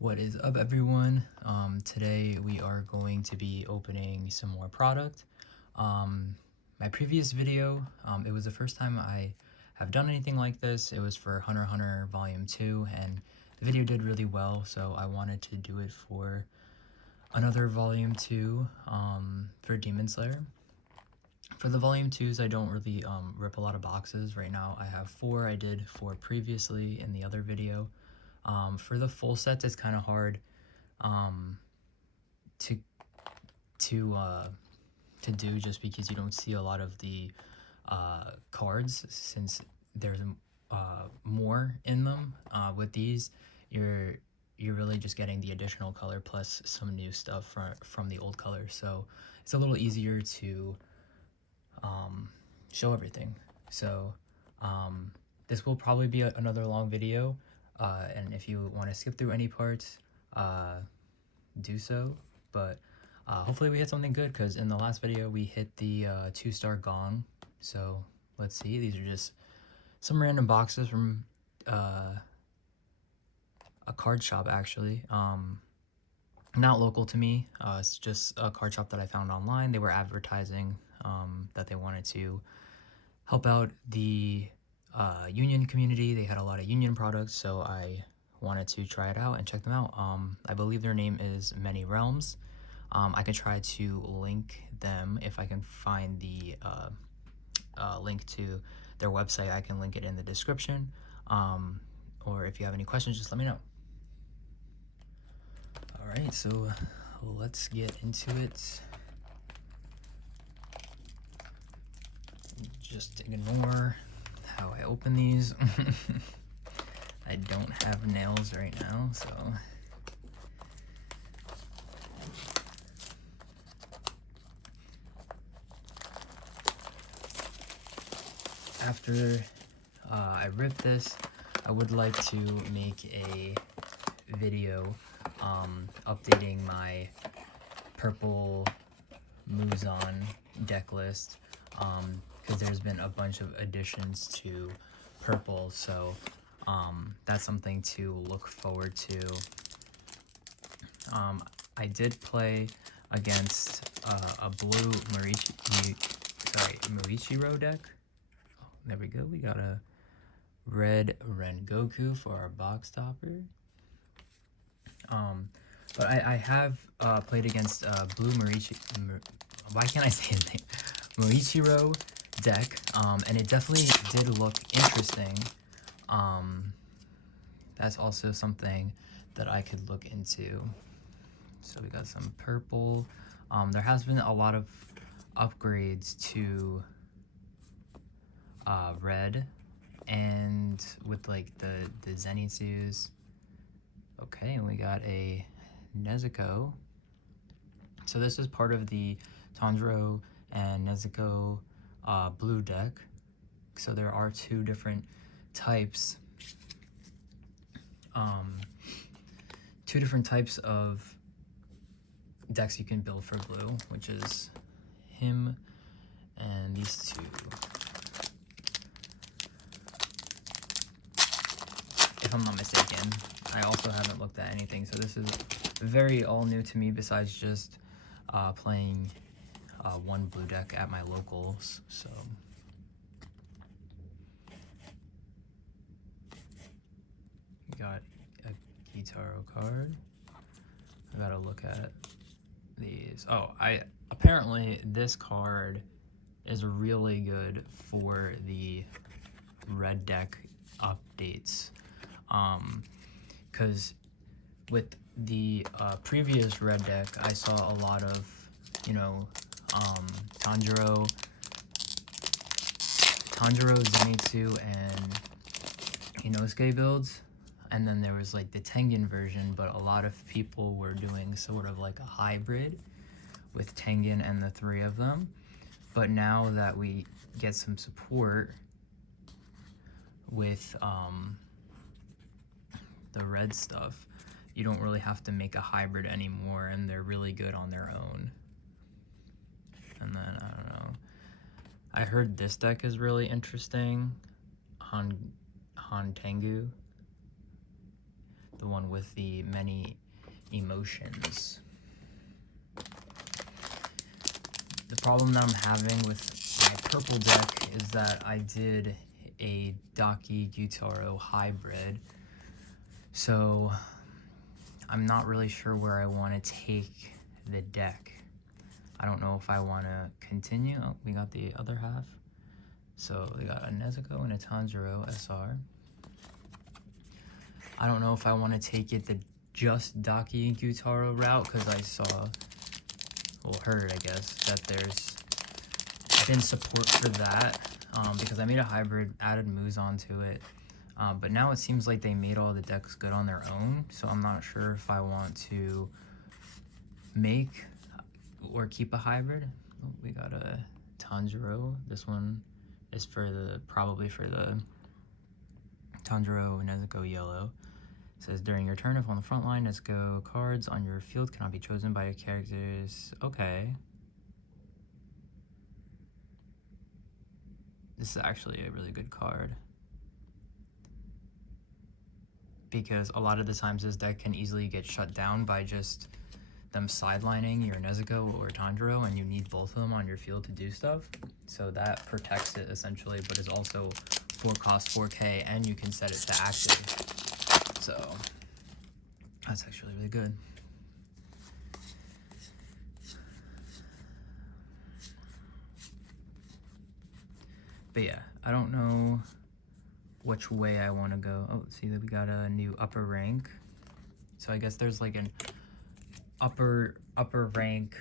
What is up, everyone? Today we are going to be opening some more product. My previous video, it was the first time I have done anything like this. It was for Hunter x Hunter Volume 2, and the video did really well, so I wanted to do it for another Volume 2 for Demon Slayer. For the Volume 2s, I don't really rip a lot of boxes. Right now I have 4. I did 4 previously in the other video. For the full sets, it's kind of hard to to do, just because you don't see a lot of the cards, since there's more in them. With these, you're really just getting the additional color plus some new stuff from the old color, so it's a little easier to show everything. So this will probably be another long video, and if you want to skip through any parts, do so. But hopefully we hit something good, because in the last video we hit the 2-star gong. So let's see. These are just some random boxes from a card shop, actually. Not local to me. It's just a card shop that I found online. They were advertising that they wanted to help out the union community. They had a lot of union products, so I wanted to try it out and check them out. I believe their name is Many Realms. I can try to link them if I can find the link to their website. I can link it in the description, or if you have any questions, just let me know. Alright, so let's get into it. Just ignore how I open these. I don't have nails right now, so after I rip this, I would like to make a video updating my purple Muzan deck list, because there's been a bunch of additions to purple, so that's something to look forward to. I did play against a blue Muichiro deck. Oh, there we go. We got a red Rengoku for our box topper. But I have played against blue why can't I say his name? Muichiro deck, and it definitely did look interesting. That's also something that I could look into. So we got some purple. There has been a lot of upgrades to red, and with like the Zenitsus. Okay, and we got a Nezuko. So this is part of the Tanjiro and Nezuko blue deck. So there are 2 different types. 2 different types of decks you can build for blue, which is him and these 2. If I'm not mistaken. I also haven't looked at anything, so this is very all new to me, besides just playing one blue deck at my locals. So we got a Kitaro card. I gotta look at these. Oh, apparently this card is really good for the red deck updates, because with the previous red deck, I saw a lot of, Tanjiro, Zenitsu, and Inosuke builds, and then there was like the Tengen version, but a lot of people were doing sort of like a hybrid with Tengen and the 3 of them. But now that we get some support with the red stuff, you don't really have to make a hybrid anymore, and they're really good on their own. And then, I don't know, I heard this deck is really interesting, Han Tengu. the one with the many emotions. The problem that I'm having with my purple deck is that I did a Daki Gyutaro hybrid, so I'm not really sure where I want to take the deck. I don't know if I want to continue. Oh, we got the other half. So we got a Nezuko and a Tanjiro SR. I don't know if I want to take it the just Daki Gyutaro route, because I saw, well, heard, I guess, that there's been support for that, because I made a hybrid, added Muzan to it, but now it seems like they made all the decks good on their own, so I'm not sure if I want to make or keep a hybrid. Oh, we got a Tanjiro. This one is for the, probably for the Tanjiro Nezuko yellow. It says, during your turn, if on the front line, Nezuko cards on your field cannot be chosen by your characters. Okay. This is actually a really good card, because a lot of the times this deck can easily get shut down by just them sidelining your Nezuko or Tanjiro, and you need both of them on your field to do stuff. So that protects it essentially, but is also 4 cost 4K, and you can set it to active. So that's actually really good. But yeah, I don't know which way I want to go. Oh, see that we got a new upper rank. So I guess there's like an upper rank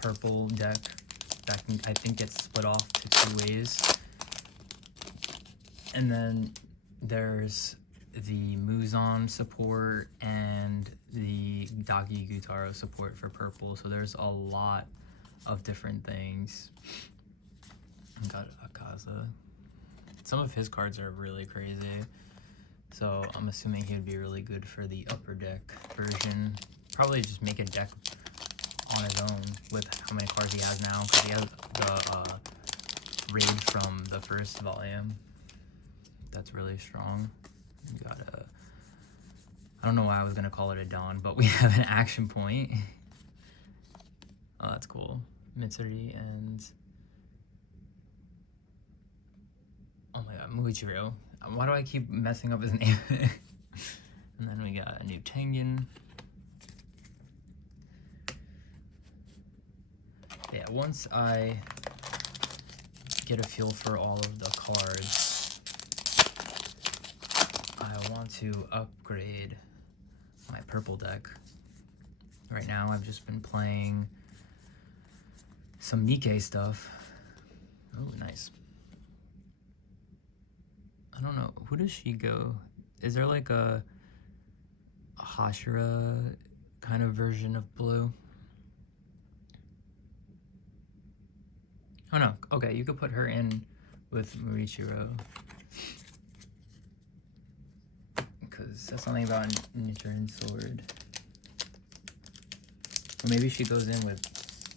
purple deck that can, I think, gets split off to 2 ways. And then there's the Muzan support and the Daki Gyutaro support for purple. So there's a lot of different things. Got Akaza. Some of his cards are really crazy, so I'm assuming he would be really good for the upper deck version. Probably just make a deck on his own with how many cards he has now, because he has the raid from the first volume. That's really strong. We got a, I don't know why I was gonna call it a Dawn, but we have an action point. Oh, that's cool. Mitsuri and, oh my god, Muichiro. Why do I keep messing up his name? And then we got a new Tengen. Yeah, once I get a feel for all of the cards, I want to upgrade my purple deck. Right now I've just been playing some Nikkei stuff. Oh, nice. I don't know, who does she go? Is there like a Hashira kind of version of blue? Oh no, okay, you could put her in with Murichiro, because that's something about Nature and Sword. Or maybe she goes in with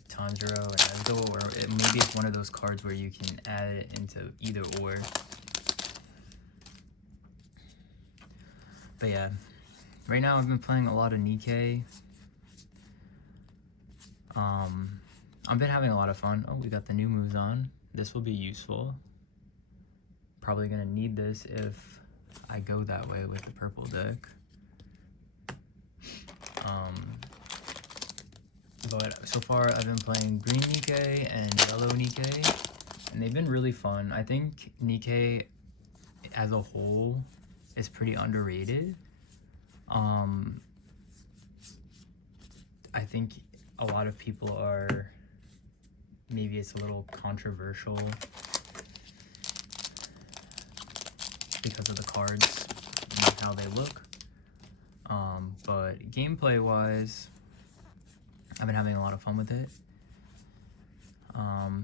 Tanjiro and Nezuko, or maybe it's one of those cards where you can add it into either or. But yeah, right now I've been playing a lot of Nikkei. I've been having a lot of fun. Oh, we got the new Muzan. This will be useful. Probably gonna need this if I go that way with the purple deck. But so far I've been playing green Nikkei and yellow Nikkei, and they've been really fun. I think Nikkei as a whole is pretty underrated. I think a lot of people are, maybe it's a little controversial because of the cards and how they look. But gameplay wise, I've been having a lot of fun with it.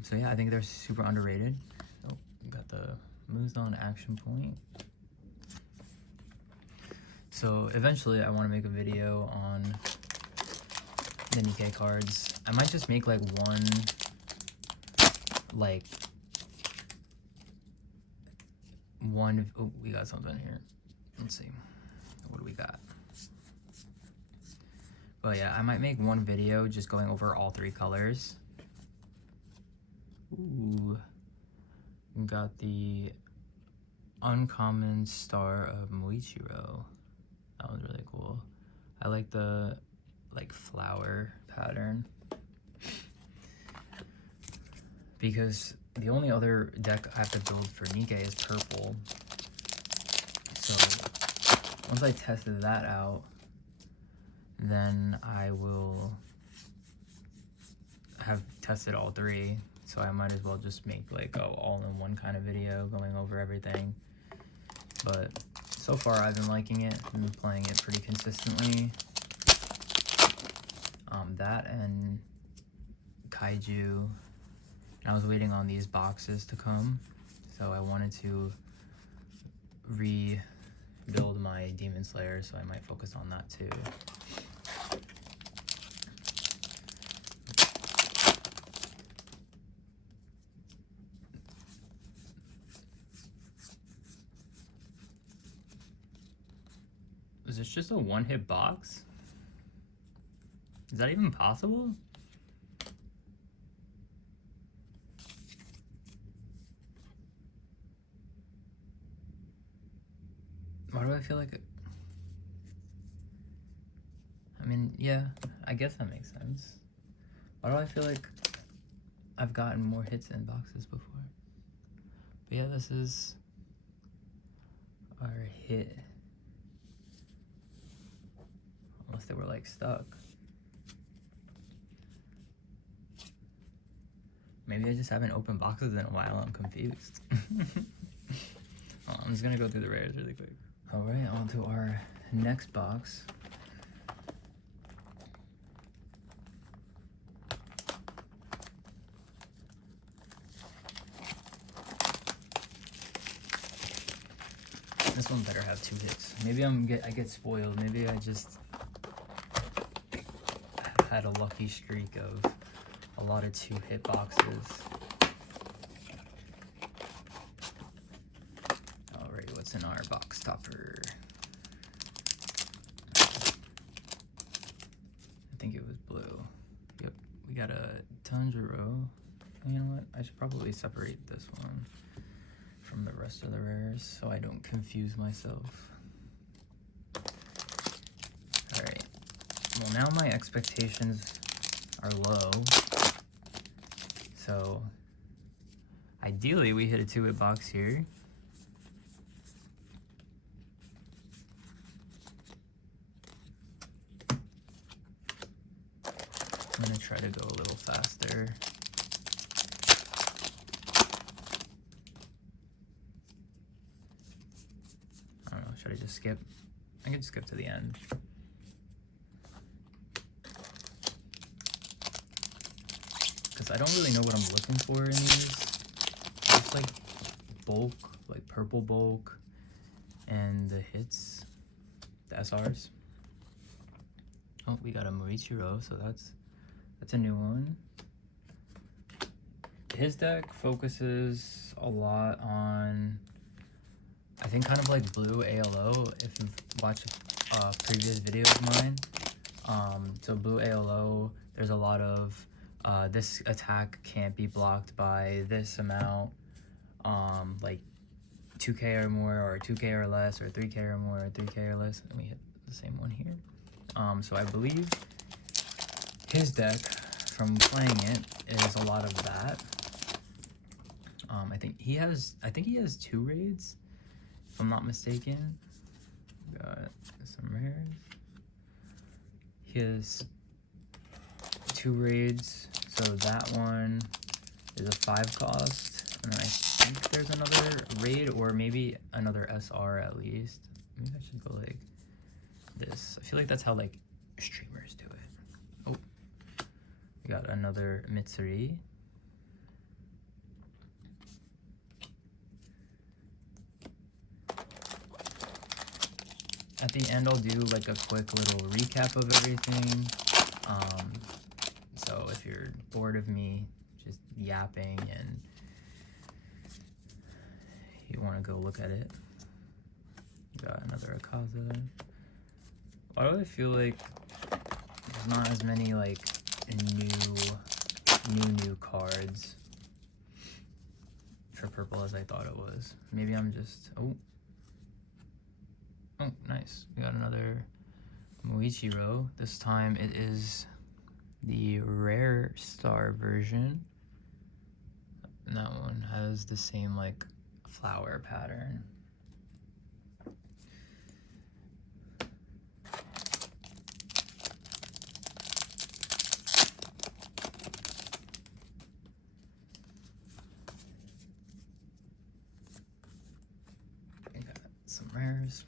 So yeah, I think they're super underrated. Oh, we got the Muzan action point. So eventually I want to make a video on the Nikkei cards. I might just make like one, oh, we got something here. let's see, what do we got? But yeah, I might make one video just going over all 3 colors. Ooh, got the uncommon star of Muichiro. That was really cool. I like the flower pattern, because the only other deck I have to build for Nikkei is purple. So once I tested that out, then I will have tested all 3. So I might as well just make like a all-in-one kind of video going over everything. But so far I've been liking it. I've been playing it pretty consistently. That and Kaiju. I was waiting on these boxes to come, so I wanted to rebuild my Demon Slayer, so I might focus on that too. Is this just a one-hit box? Is that even possible? Why do I feel like it? I mean, yeah, I guess that makes sense. Why do I feel like I've gotten more hits in boxes before? But yeah, this is our hit. Unless they were like stuck. Maybe I just haven't opened boxes in a while. I'm confused. I'm just gonna go through the rares really quick. All right, on to our next box. This one better have 2 hits. Maybe I get spoiled. Maybe I just had a lucky streak of a lot of 2-hit boxes. Alright, what's in our box topper? I think it was blue. Yep, we got a Tanjiro. You know what? I should probably separate this one from the rest of the rares so I don't confuse myself. Alright. Well, now my expectations are low. So, ideally we hit a 2-hit box here. I'm gonna try to go a little faster. I don't know, should I just skip? I can skip to the end. Because I don't really know what I'm looking for in these. Just like bulk, like purple bulk, and the hits, the SRs. Oh, we got a Muichiro, so that's a new one. His deck focuses a lot on, I think, kind of like blue ALO, if you've watched a previous video of mine. So blue ALO, there's a lot of this attack can't be blocked by this amount, like 2k or more, or 2k or less, or 3k or more, or 3k or less, and we hit the same one here. So I believe his deck, from playing it, is a lot of that. I think he has 2 raids, if I'm not mistaken. Got some rares. He has 2 raids, so that one is a 5 cost, and then I think there's another raid, or maybe another SR at least. Maybe I should go like this. I feel like that's how like streamers do it. Oh, we got another Mitsuri. At the end, I'll do like a quick little recap of everything. So if you're bored of me just yapping and you want to go look at it, Got another Akaza. Why do I feel like there's not as many like new cards for purple as I thought it was? Maybe I'm just oh nice. We got another Muichiro. This time it is the rare star version. And that one has the same like flower pattern. We got some rares.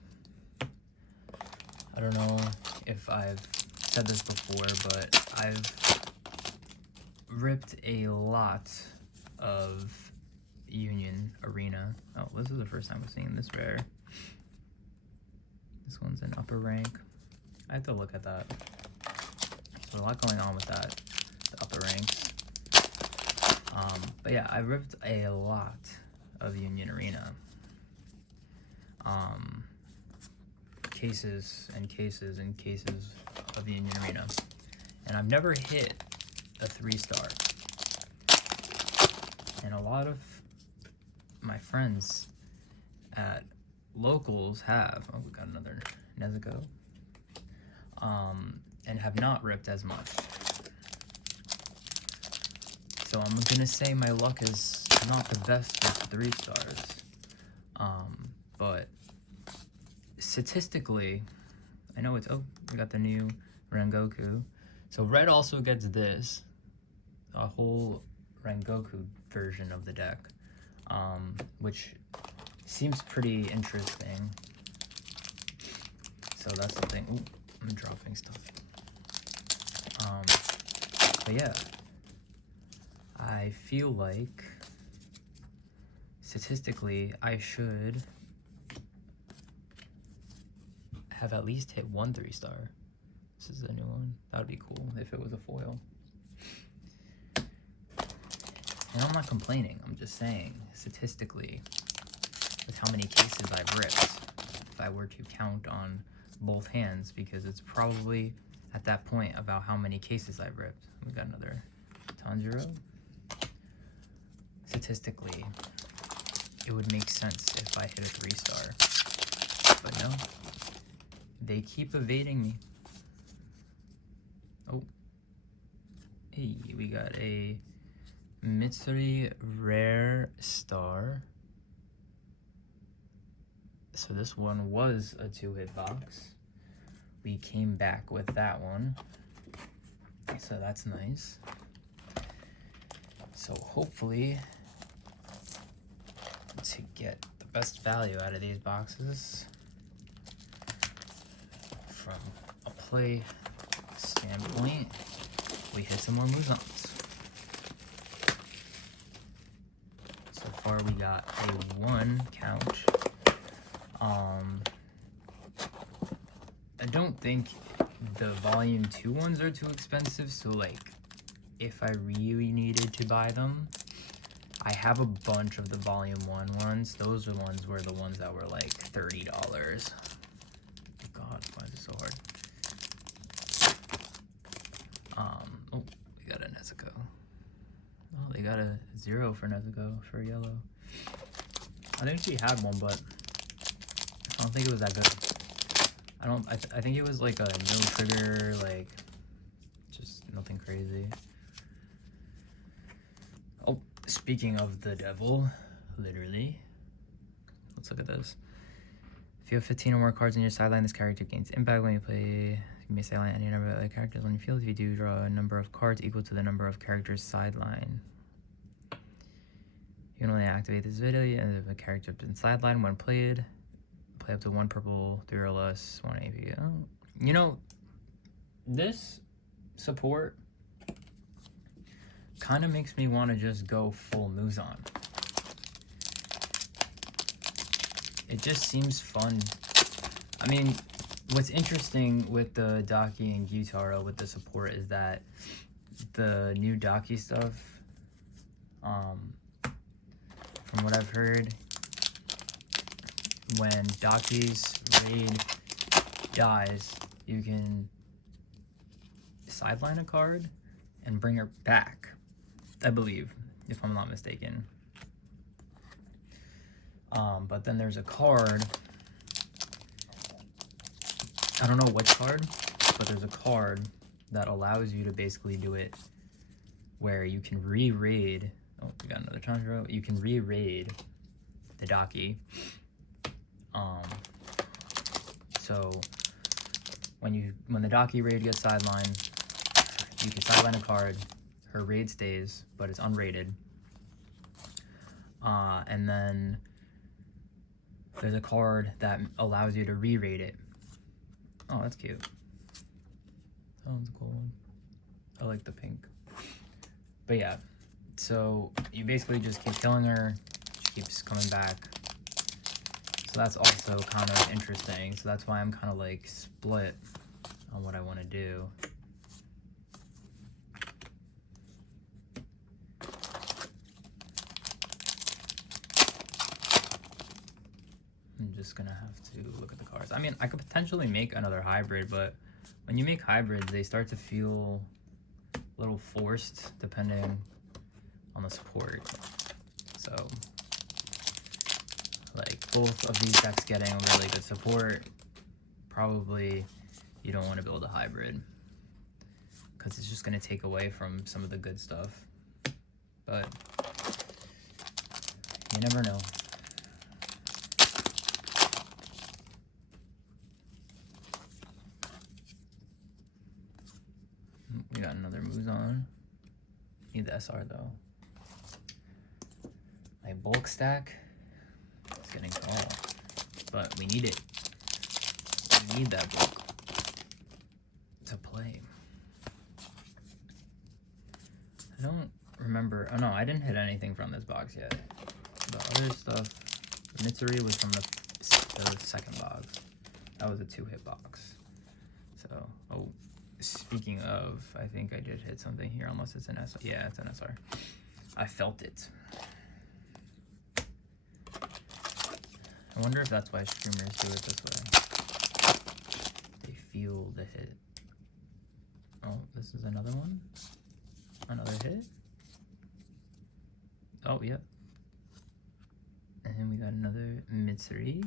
I don't know if I've said this before, but I've ripped a lot of Union Arena. Oh, this is the first time we're seeing this rare. This one's an upper rank. I have to look at that. So a lot going on with that, the upper ranks. But yeah, I ripped a lot of Union Arena. Cases and cases and cases of Union Arena. And I've never hit a 3-star. And a lot of my friends at locals have. Oh, we got another Nezuko. And have not ripped as much. So I'm gonna say my luck is not the best with 3 stars. But statistically, I know it's, oh, we got the new Rengoku. So red also gets this, a whole Rengoku version of the deck, which seems pretty interesting. So that's the thing. Ooh, I'm dropping stuff. But yeah, I feel like statistically I should have at least hit 1 3-star. This is a new one. That would be cool if it was a foil. And I'm not complaining, I'm just saying, statistically, with how many cases I've ripped, if I were to count on both hands, because it's probably at that point about how many cases I've ripped. We got another Tanjiro. Statistically, it would make sense if I hit a 3-star. But no, they keep evading me. Oh. Hey, we got a Mitsuri rare star. So this one was a 2-hit box. We came back with that one. So that's nice. So hopefully, to get the best value out of these boxes, from a play standpoint, we hit some more Muzans. So far we got a 1 count. I don't think the volume 2 ones are too expensive, so like if I really needed to buy them, I have a bunch of the volume 1 ones. Those are the ones that were like $30. God, why is it so hard? Oh, we got a Nezuko. Oh, they got a 0 for Nezuko for yellow. I think she had one, but I don't think it was that good. I think it was like a no trigger, like just nothing crazy. Oh, speaking of the devil, literally, let's look at this. If you have 15 or more cards in your sideline, this character gains impact when you play. You may sideline any number of other characters on your field. If you do, draw a number of cards equal to the number of characters sideline. You can only activate this ability and if a character has been sidelined when played. Play up to 1 purple, 3 or less, 1 AP. Oh. You know, this support kind of makes me want to just go full Muzan. It just seems fun. I mean, what's interesting with the Daki and Gyutaro with the support is that the new Daki stuff, from what I've heard, when Daki's raid dies, you can sideline a card and bring her back, I believe, if I'm not mistaken. But then there's a card, I don't know which card, but there's a card that allows you to basically do it where you can re-raid, oh, we got another Chandra, you can re-raid the Daki. So when the Daki raid gets sidelined, you can sideline a card, her raid stays, but it's unrated. And then there's a card that allows you to re-raid it. Oh, that's cute. That one's a cool one. I like the pink. But yeah, so you basically just keep killing her, she keeps coming back. So that's also kind of interesting. So that's why I'm kind of like split on what I want to do. I'm just gonna have to look at the cards. I mean, I could potentially make another hybrid, but when you make hybrids, they start to feel a little forced depending on the support. So, like, both of these decks getting really good support, probably you don't want to build a hybrid because it's just going to take away from some of the good stuff. But you never know. We got another Muzan. Need the SR though. My bulk stack is getting tall, but we need it. We need that bulk to play. I don't remember. Oh no, I didn't hit anything from this box yet. The other stuff, Mitsuri was from the second box. That was a 2-hit box. So, oh. Speaking of, I think I did hit something here, unless it's an SR. Yeah, it's an SR. I felt it. I wonder if that's why streamers do it this way. They feel the hit. Oh, this is another one. Another hit. Oh, yeah. And then we got another Mitsuri.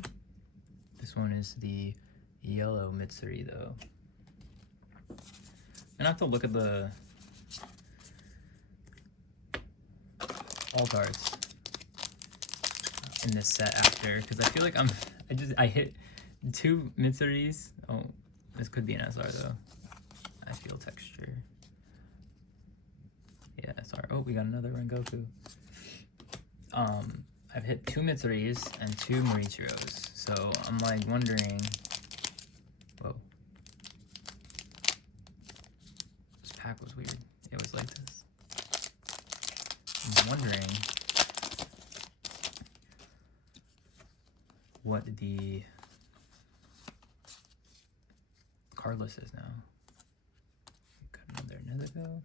This one is the yellow Mitsuri, though. And I have to look at the alt arts in this set after, because I feel like I hit 2 Mitsuris. Oh, this could be an SR though. I feel texture. Yeah, SR. Oh, we got another Rengoku. I've hit 2 Mitsuris and 2 Maurichiros, so I'm like wondering. Whoa. Pack was weird. It was like this. I'm wondering what the card list is now. Got another Nezuko.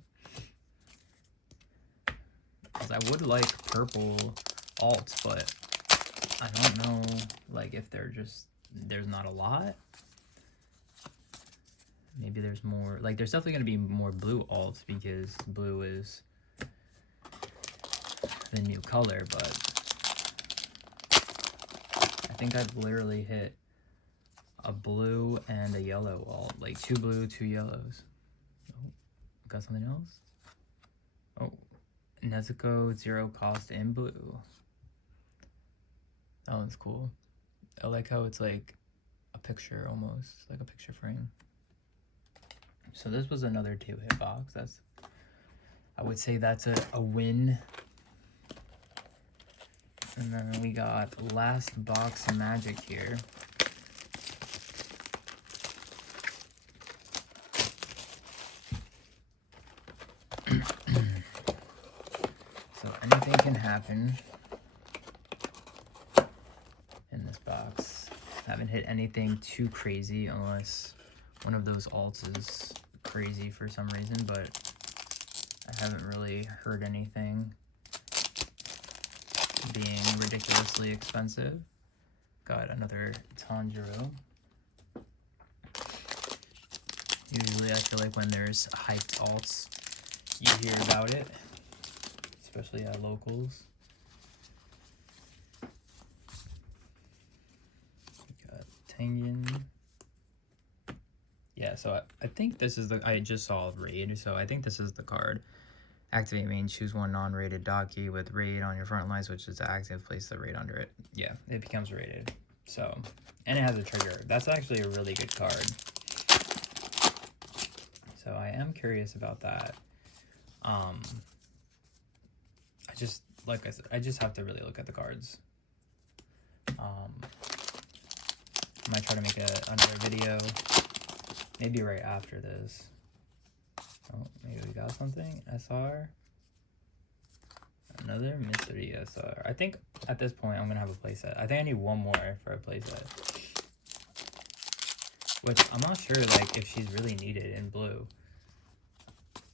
Because I would like purple alts, but I don't know like if there's not a lot. Maybe there's more, like there's definitely going to be more blue alts because blue is the new color, but I think I've literally hit a blue and a yellow alt, like 2 blue, 2 yellows. Oh, got something else? Oh, Nezuko 0 cost in blue. That one's cool. I like how it's like a picture almost, like a picture frame. So this was another 2-hit box. I would say that's a win. And then we got last box magic here. So anything can happen in this box. Haven't hit anything too crazy unless one of those alts is crazy for some reason, but I haven't really heard anything being ridiculously expensive. Got another Tanjiro. Usually I feel like when there's hyped alts, you hear about it, especially at locals. We got Tengen. Yeah, so I think this is the, I just saw raid, so I think this is the card. Activate main, choose one non-rated docky with raid on your front lines, which is active, place the raid under it. Yeah, it becomes rated. So, and it has a trigger. That's actually a really good card. So I am curious about that. I just, like I said, I just have to really look at the cards. I might try to make another video, maybe right after this. Oh, maybe we got something. SR. Another mystery SR. I think at this point I'm gonna have a playset. I think I need one more for a playset. Which I'm not sure like if she's really needed in blue.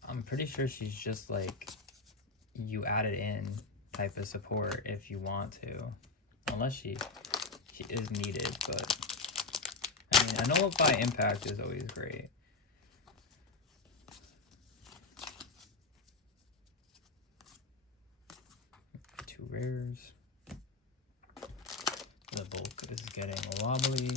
I'm pretty sure she's just like you add it in type of support if you want to. Unless she is needed, but I mean a nullify impact is always great. Two rares. The bulk is getting wobbly.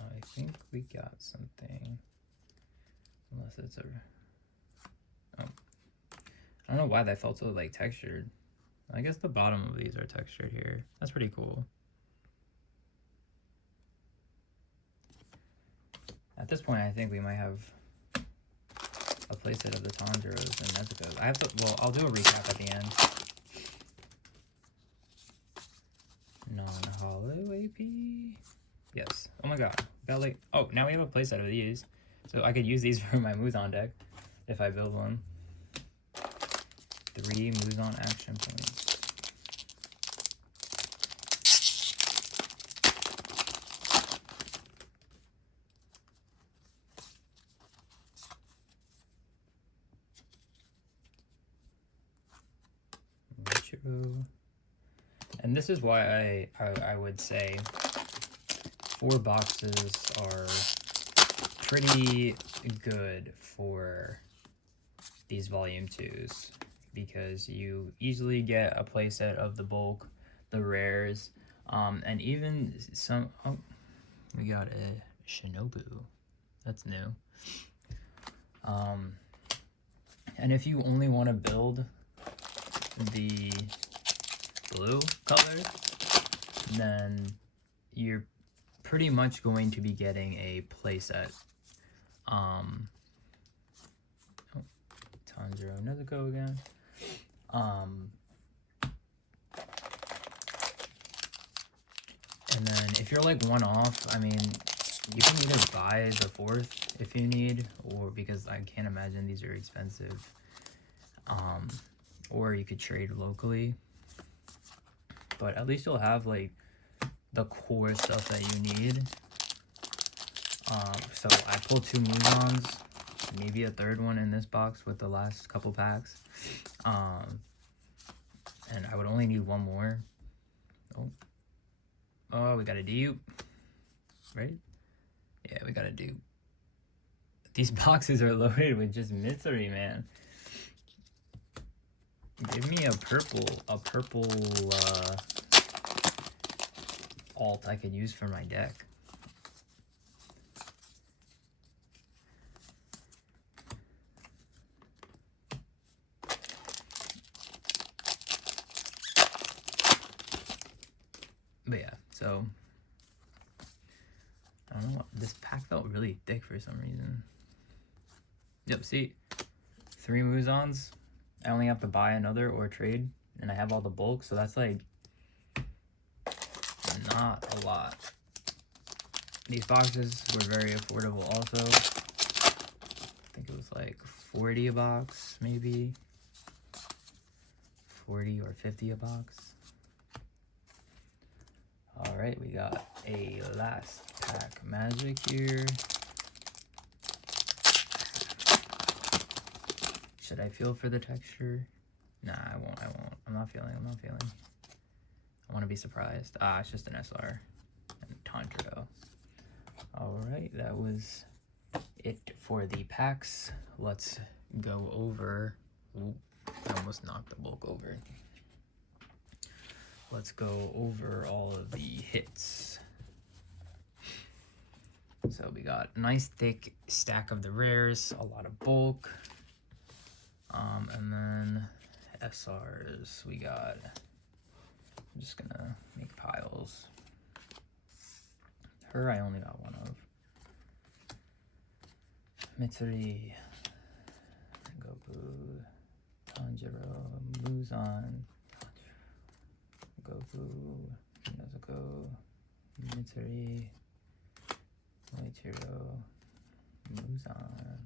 I think we got something. Unless it's a... Oh. I don't know why that felt so like textured. I guess the bottom of these are textured here. That's pretty cool. At this point, I think we might have a playset of the Tanjiros and Nezuko's. I have to, well, I'll do a recap at the end. Non-holo AP. Yes. Oh my god. Got like, oh, now we have a playset of these. So I could use these for my Muzan deck if I build one. 3 Muzan action points. And this is why I would say 4 boxes are pretty good for these volume 2s because you easily get a playset of the bulk, the rares, and even some. Oh, we got a Shinobu. That's new. And if you only want to build the blue color, then you're pretty much going to be getting a playset. Oh, Tanjiro Nezuko again. And then if you're like one off, I mean, you can either buy the 4th if you need, or because I can't imagine these are expensive. Or you could trade locally. But at least you'll have like the core stuff that you need. So I pulled 2 Muzans, maybe a 3rd one in this box with the last couple packs. And I would only need 1 more. Oh, we got a dupe, right? Yeah, we got a dupe. These boxes are loaded with just Mitsuri, man. Give me a purple alt I could use for my deck. But yeah, so I don't know what, this pack felt really thick for some reason. Yep, see, 3 Muzans. I only have to buy another or trade, and I have all the bulk, so that's like not a lot. These boxes were very affordable also. I think it was like 40 a box, maybe 40 or 50 a box. All right, we got a last pack magic here. Should I feel for the texture? Nah, I won't. I'm not feeling. I want to be surprised. Ah, it's just an SR. Tanjiro. Alright, that was it for the packs. Let's go over... Ooh, I almost knocked the bulk over. Let's go over all of the hits. So we got a nice thick stack of the rares, a lot of bulk. And then SRs, we got... I'm just gonna make piles. Her I only got one of. Mitsuri, Goku, Tanjiro, Muzan, Goku, Nezuko, Mitsuri, Moichiro, Muzan,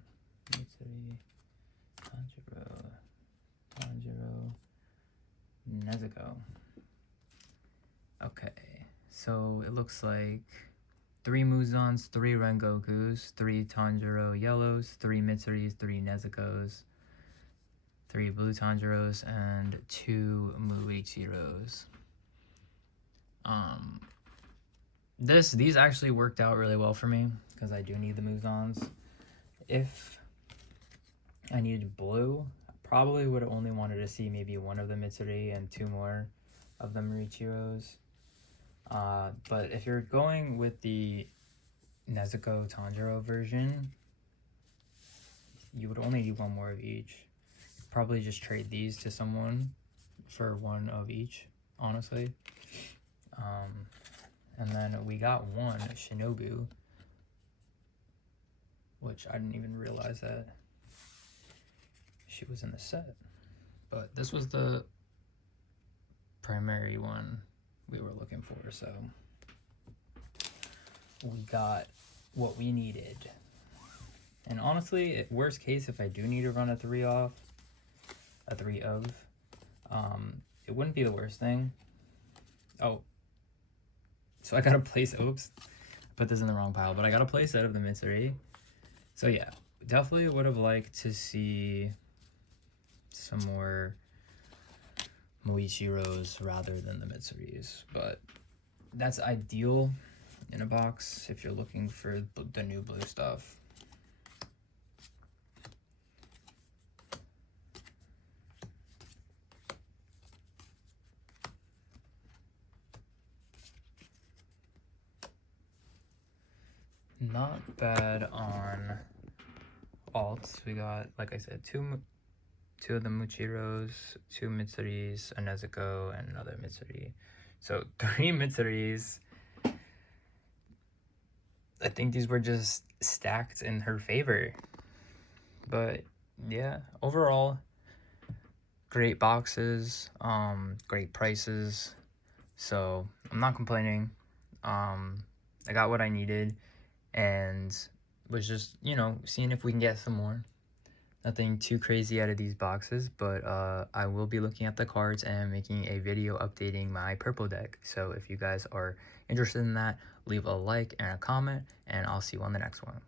Mitsuri, Tanjiro, Nezuko. Okay, so it looks like 3 Muzans, 3 Rengokus, 3 Tanjiro yellows, 3 Mitsuris, 3 Nezukos, 3 blue Tanjiros, and 2 Muichiros. These actually worked out really well for me because I do need the Muzans. If I needed blue, I probably would have only wanted to see maybe one of the Mitsuri and 2 more of the Muichiros. But if you're going with the Nezuko Tanjiro version, you would only need 1 more of each. Probably just trade these to someone for 1 of each, honestly. And then we got 1 Shinobu, which I didn't even realize that she was in the set. But this was the primary one we were looking for, so we got what we needed. And honestly, worst case, if I do need to run a 3 of, it wouldn't be the worst thing. Oh, so I got a place, oops, put this in the wrong pile, but I got a play set of the Mitsuri. So yeah, definitely would have liked to see some more Moichiros rather than the Mitsuris, but that's ideal in a box if you're looking for the new blue stuff. Not bad on alts. We got, like I said, two of the Muichiros, 2 Mitsuris, a Nezuko, and another Mitsuri. So 3 Mitsuris. I think these were just stacked in her favor. But yeah, overall, great boxes, great prices. So I'm not complaining. I got what I needed and was just, you know, seeing if we can get some more. Nothing too crazy out of these boxes, but I will be looking at the cards and making a video updating my purple deck. So if you guys are interested in that, leave a like and a comment, and I'll see you on the next one.